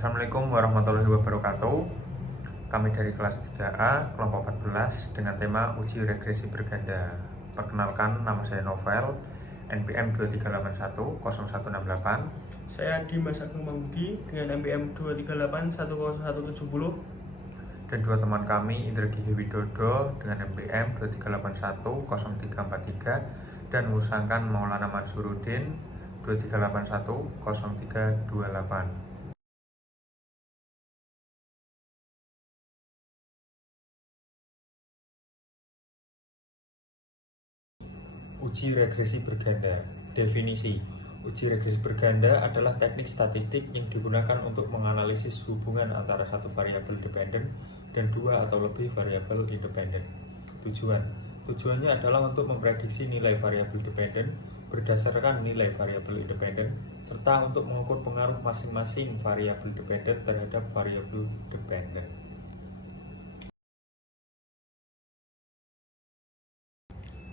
Assalamualaikum warahmatullahi wabarakatuh. Kami dari kelas 3A, kelompok 14 dengan tema uji regresi berganda. Perkenalkan, nama saya Novel, NPM 23810168. Saya Dimas Agung Mahmudi dengan NPM 238-10170. Dan dua teman kami, Indra Gigi Widodo dengan NPM 23810343 dan Musangkan Maulana Mansuruddin 23810328. Uji regresi berganda. Definisi: uji regresi berganda adalah teknik statistik yang digunakan untuk menganalisis hubungan antara satu variabel dependen dan dua atau lebih variabel independen. Tujuannya adalah untuk memprediksi nilai variabel dependen berdasarkan nilai variabel independen serta untuk mengukur pengaruh masing-masing variabel dependen terhadap variabel dependen.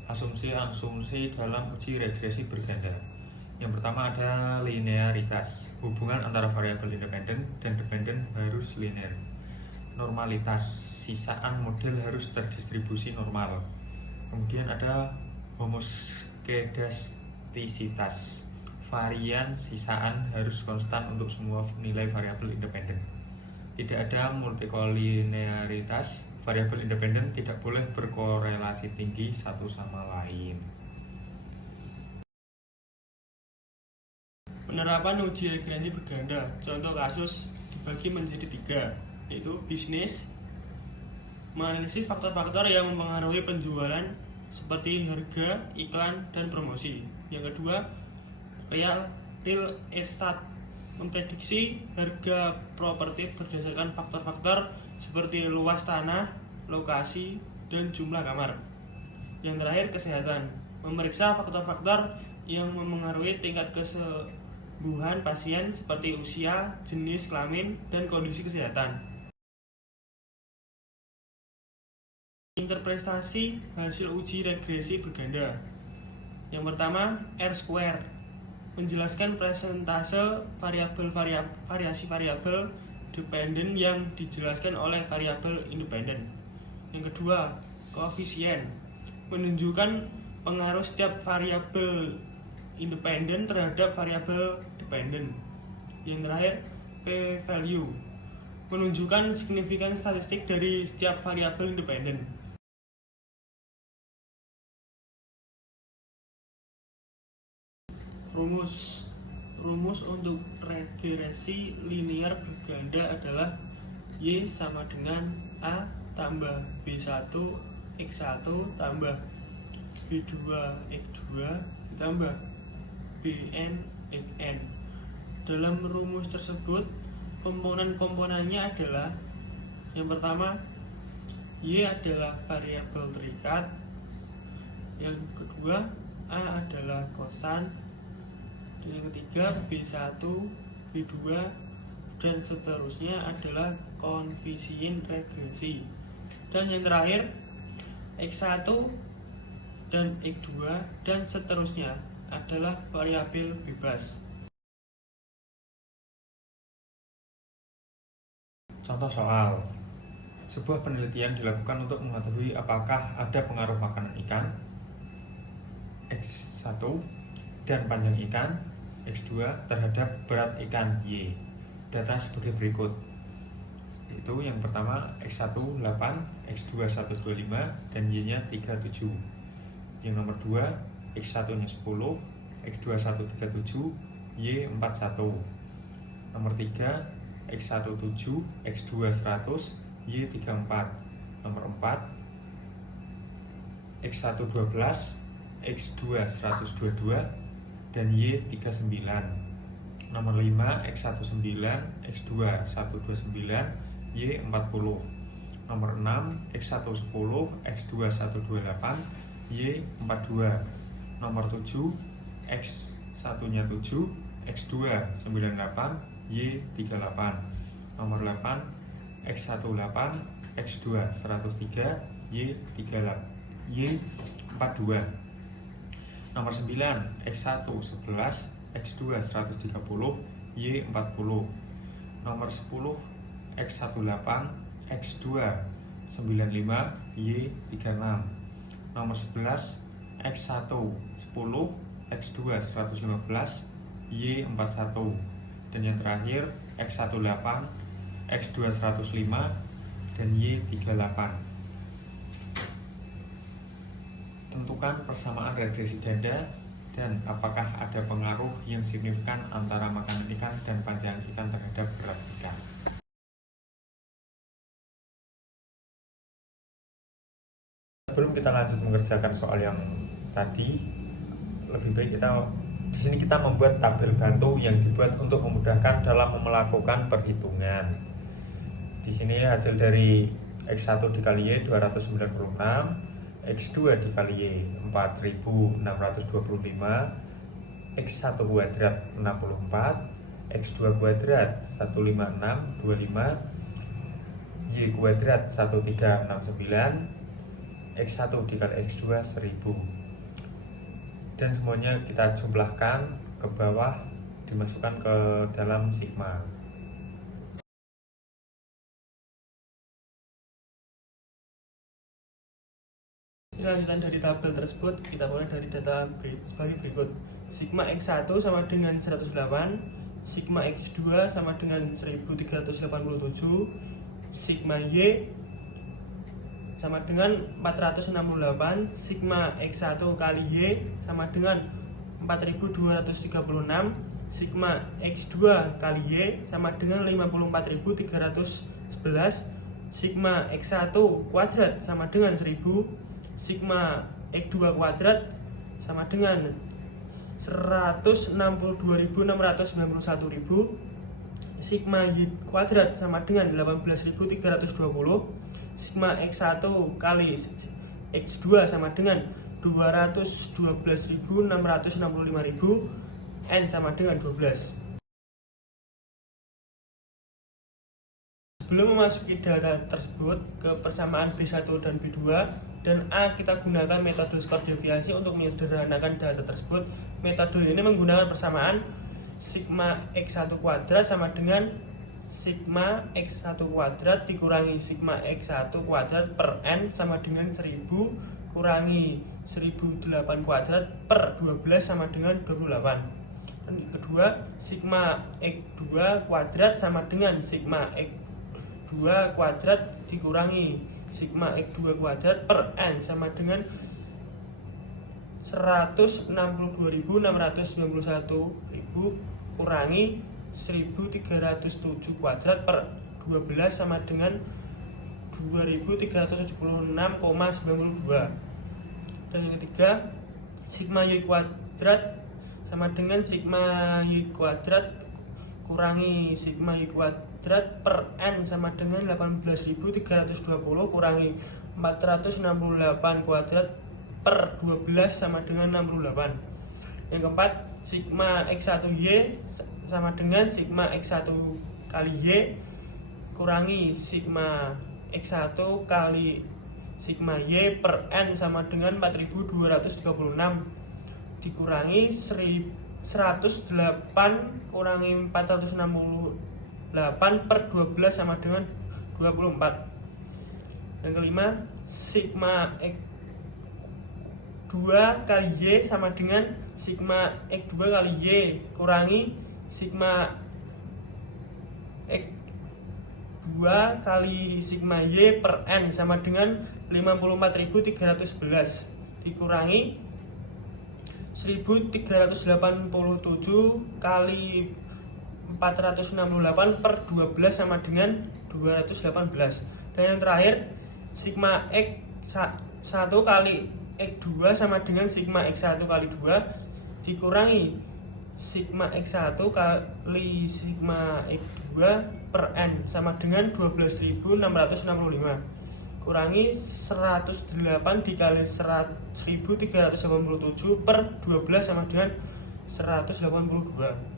Asumsi dalam uji regresi berganda. Yang pertama ada linearitas. Hubungan antara variabel independen dan dependen harus linear. Normalitas. Sisaan model harus terdistribusi normal. Kemudian ada homoskedastisitas. Varian sisaan harus konstan untuk semua nilai variabel independen. Tidak ada multikolinearitas. Variabel independen tidak boleh berkorelasi tinggi satu sama lain. Penerapan uji regresi berganda. Contoh kasus dibagi menjadi 3, yaitu bisnis, menganalisis faktor-faktor yang mempengaruhi penjualan seperti harga, iklan, dan promosi. Yang kedua, real estate, memprediksi harga properti berdasarkan faktor-faktor seperti luas tanah, lokasi, dan jumlah kamar. Yang terakhir, kesehatan, memeriksa faktor-faktor yang mempengaruhi tingkat kesembuhan pasien seperti usia, jenis kelamin, dan kondisi kesehatan. Interpretasi hasil uji regresi berganda. Yang pertama, R-square, menjelaskan presentase variasi variabel dependen yang dijelaskan oleh variabel independen. Yang kedua, koefisien, menunjukkan pengaruh setiap variabel independen terhadap variabel dependen. Yang terakhir, p-value, menunjukkan signifikan statistik dari setiap variabel independen. Rumus untuk regresi linear berganda adalah Y sama dengan A tambah B1 X1 tambah B2 X2 ditambah Bn Xn. Dalam rumus tersebut, komponen-komponennya adalah: yang pertama, Y adalah variabel terikat. Yang kedua, A adalah konstan. Dan yang ketiga, B1, B2, dan seterusnya adalah koefisien regresi. Dan yang terakhir, X1 dan X2 dan seterusnya adalah variabel bebas. Contoh soal. Sebuah penelitian dilakukan untuk mengetahui apakah ada pengaruh makanan ikan X1 dan panjang ikan X2 terhadap berat ikan Y. Data sebagai berikut, yaitu yang pertama X1 8, X2 125 dan Y-nya 37. Yang nomor 2 X1-nya 10, X2 137, Y 41. Nomor 3 X1 7, X2 100, Y 34. Nomor 4 X1 12, X2 122 dan Y 39. Nomor 5 X1 9, X2 129, Y 40. Nomor 6 X1 10, X2 128, Y 42. Nomor 7 X1-nya 7, X2 98, Y 38. Nomor 8 X1 8, X2 103, Y 42. Nomor 9 X1 11, X2 130, Y 40. Nomor 10 X18 X2 95 Y 36. Nomor 11 X1 10 X2 115 Y 41. Dan yang terakhir X18 X2 105 dan Y 38. Tentukan persamaan regresi ganda dan apakah ada pengaruh yang signifikan antara makanan ikan dan panjangan ikan terhadap berat ikan. Sebelum kita lanjut mengerjakan soal yang tadi, lebih baik di sini kita membuat tabel bantu yang dibuat untuk memudahkan dalam melakukan perhitungan. Di sini hasil dari X1 dikali Y 296, X2 dikali Y 4625, X1 kuadrat 64, X2 kuadrat 15625, Y kuadrat 1369, X1 dikali X2 1000. Dan semuanya kita jumlahkan ke bawah, dimasukkan ke dalam sigma. Lanjutan dari tabel tersebut, kita mulai dari data sebagai berikut. Sigma X1 sama dengan 108, sigma X2 sama dengan 1387, sigma Y sama dengan 468, sigma X1 kali Y sama dengan 4236, sigma X2 kali Y sama dengan 54311, sigma X1 kuadrat sama dengan 1000, sigma X2 kuadrat sama dengan 162.691.000, sigma Y kuadrat sama dengan 18.320, sigma X1 kali X2 sama dengan 212.665.000, N sama dengan 12. Sebelum memasuki data tersebut ke persamaan B1 dan B2 dan A, kita gunakan metode skor deviasi untuk menyederhanakan data tersebut. Metode ini menggunakan persamaan sigma X1 kuadrat sama dengan sigma X1 kuadrat dikurangi sigma X1 kuadrat per N sama dengan 1000 kurangi 1008 kuadrat per 12 sama dengan 28. Dan kedua, sigma X2 kuadrat sama dengan sigma X2 kuadrat dikurangi sigma X2 kuadrat per N sama dengan 162.691.000 kurangi 1307 kuadrat per 12 sama dengan 2376,92. Dan yang ketiga, sigma Y kuadrat sama dengan sigma Y kuadrat kurangi sigma Y kuadrat per N sama dengan 18.320 kurangi 468 kuadrat per 12 sama dengan 68. Yang keempat, sigma X1Y sama dengan sigma X1 kali Y kurangi sigma X1 kali sigma Y per N sama dengan 4236 dikurangi 108 kurangi 468 per 12 sama dengan 24. Yang kelima, sigma X2 kali Y sama dengan sigma X2 kali Y kurangi sigma X2 kali sigma Y per N sama dengan 54.311 dikurangi 1387 kali 468 per 12 sama dengan 218. Dan yang terakhir, sigma X1 kali X2 sama dengan sigma X1 kali 2 dikurangi sigma X1 kali sigma X2 per N sama dengan 12.665 kurangi 108 dikali 1387 per 12 sama dengan 182.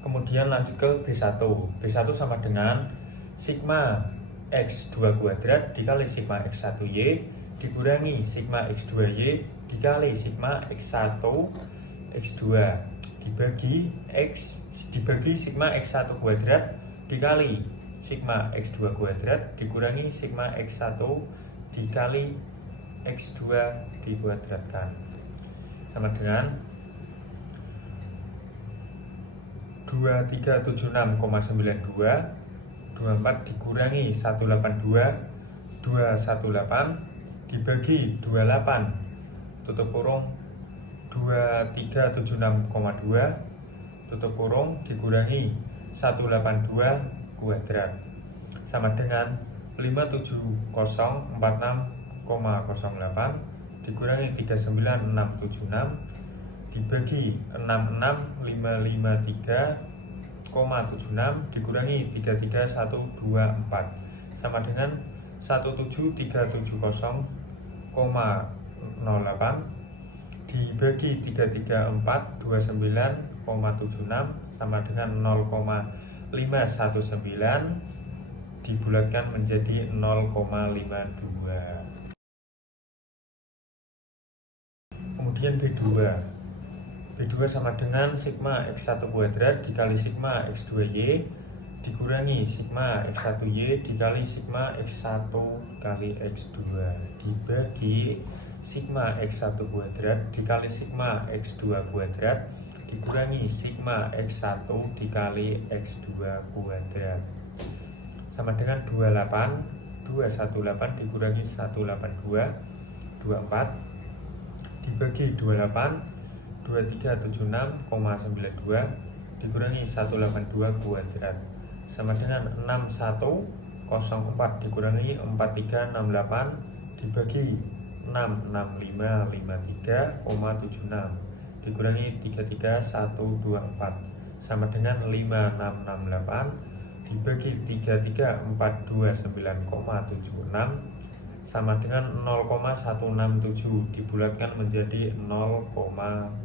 Kemudian lanjut ke B1. B1 sama dengan sigma X2 kuadrat dikali sigma X1Y dikurangi sigma X2Y dikali sigma X1 X2 dibagi sigma X1 kuadrat dikali sigma X2 kuadrat dikurangi sigma X1 dikali X2 dikuadratkan sama dengan 2376,92 24 dikurangi 182 218 dibagi 28 tutup kurung 2376,2 tutup kurung dikurangi 182 kuadrat sama dengan 57046,08 dikurangi 39676 dibagi 66553,76 dikurangi 33124 sama dengan 17370,08 dibagi 33429,76 sama dengan 0,519 dibulatkan menjadi 0,52. Kemudian B2 sama dengan sigma X1 kuadrat dikali sigma X2Y dikurangi sigma X1Y dikali sigma X1 kali X2 dibagi sigma X1 kuadrat dikali sigma X2 kuadrat dikurangi sigma X1 dikali X2 kuadrat sama dengan 28 218 dikurangi 182 24 dibagi 28 2376,92 dikurangi 182 kuadrat sama dengan 6104 dikurangi 4368 dibagi 66553,76 dikurangi 33124 sama dengan 5668 dibagi 33429,76 sama dengan 0,167 dibulatkan menjadi 0,17.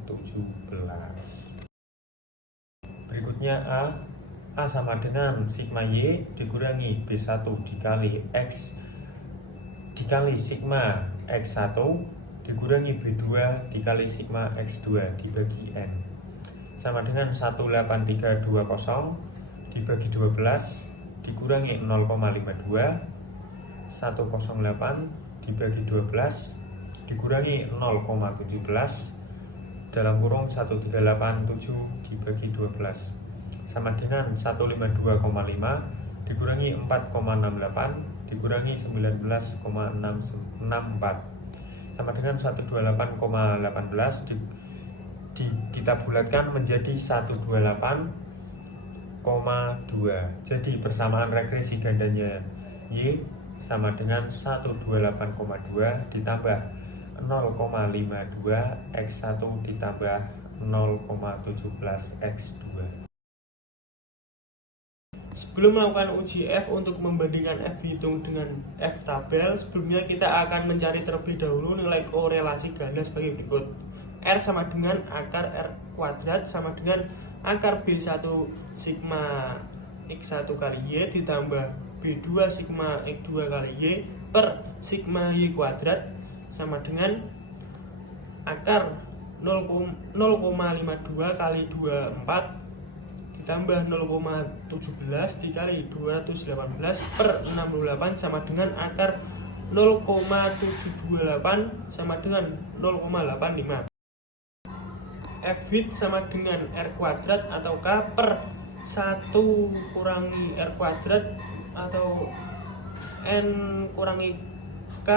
Berikutnya A sama dengan sigma Y dikurangi B1 dikali X dikali sigma X1 dikurangi B2 dikali sigma X2 dibagi N sama dengan 18320 dibagi 12 dikurangi 0,52 108 dibagi 12 dikurangi 0,17 dalam kurung 1387 dibagi 12 sama dengan 152,5 dikurangi 4,68 dikurangi 19,664 sama dengan 128,18 kita bulatkan menjadi 128,2. Jadi persamaan regresi gandanya Y sama dengan 128,2 ditambah 0,52 X1 ditambah 0,17 X2. Sebelum melakukan uji F untuk membandingkan F hitung dengan F tabel, sebelumnya kita akan mencari terlebih dahulu nilai korelasi ganda sebagai berikut. R sama dengan akar R kuadrat sama dengan akar B1 sigma X1 kali Y ditambah B2 sigma X2 kali Y per sigma Y kuadrat sama dengan akar 0,52 kali 24 ditambah 0,17 dikali 218 per 68 sama dengan akar 0,728 sama dengan 0,85. F hit sama dengan R kuadrat atau K per 1 kurangi R kuadrat atau N kurangi K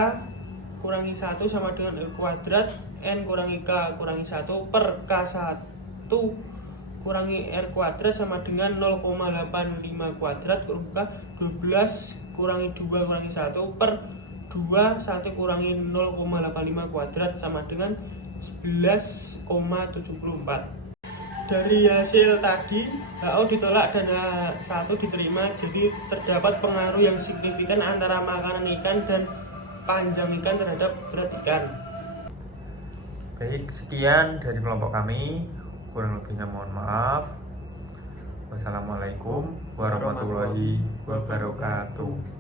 kurangi 1 sama dengan R kuadrat N kurangi K kurangi 1 per K1 kurangi R kuadrat sama dengan 0,85 kuadrat kurang 12 kurangi 2 kurangi 1 per 2 1 kurangi 0,85 kuadrat sama dengan 11,74. Dari hasil tadi, HO ditolak dan H1 diterima, jadi terdapat pengaruh yang signifikan antara makanan ikan dan panjang ikan terhadap berat ikan. Baik, sekian dari kelompok kami. Kurang lebihnya mohon maaf. Wassalamualaikum warahmatullahi wabarakatuh.